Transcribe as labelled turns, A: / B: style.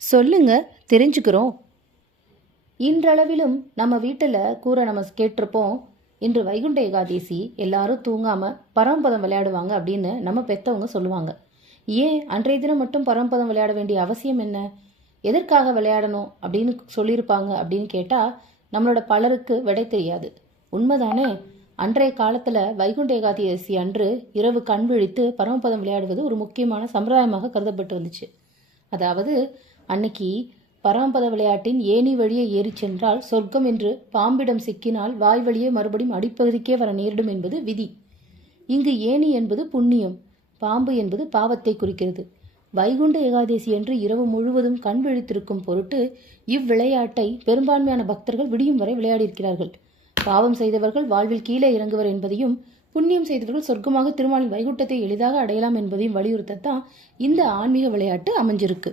A: சொல்லுங்க தெரிஞ்சுக்கிறோம். இன்றளவிலும் நம்ம வீட்டில் கூரை நம்ம கேட்டிருப்போம் இன்று வைகுண்ட ஏகாதேசி எல்லாரும் தூங்காமல் பரமபதம் விளையாடுவாங்க அப்படின்னு நம்ம பெத்தவங்க சொல்லுவாங்க. ஏன் அன்றைய தினம் மட்டும் பரமபதம் விளையாட வேண்டிய அவசியம் என்ன? எதற்காக விளையாடணும் அப்படின்னு சொல்லியிருப்பாங்க அப்படின்னு கேட்டால் நம்மளோட பலருக்கு விடை தெரியாது. உண்மைதானே? அன்றைய காலத்தில் வைகுண்ட ஏகாதசி அன்று இரவு கண் விழித்து பரமபதம் விளையாடுவது ஒரு முக்கியமான சம்பிரதாயமாக கருதப்பட்டு வந்துச்சு அதாவது அன்னைக்கு பரமபத விளையாட்டின் ஏணி வழியே ஏறிச் சென்றால் சொர்க்கம் என்று பாம்பிடம் சிக்கினால் வாய் வழியே மறுபடியும் அடிப்பகுதிக்கே வர நேரிடும் என்பது விதி. இங்கு ஏணி என்பது புண்ணியம் பாம்பு என்பது பாவத்தை குறிக்கிறது. வைகுண்ட ஏகாதசி என்று இரவு முழுவதும் கண் விழித்திருக்கும் பொருட்டு இவ்விளையாட்டை பெரும்பான்மையான பக்தர்கள் விடியும் வரை விளையாடியிருக்கிறார்கள். பாவம் செய்தவர்கள் வாழ்வில் கீழே இறங்குவர் என்பதையும் புண்ணியம் செய்தவர்கள் சொர்க்கமாக திருமாலின் வைகுண்டத்தை எளிதாக அடையலாம் என்பதையும் வலியுறுத்தத்தான் இந்த ஆன்மீக விளையாட்டு அமைஞ்சிருக்கு.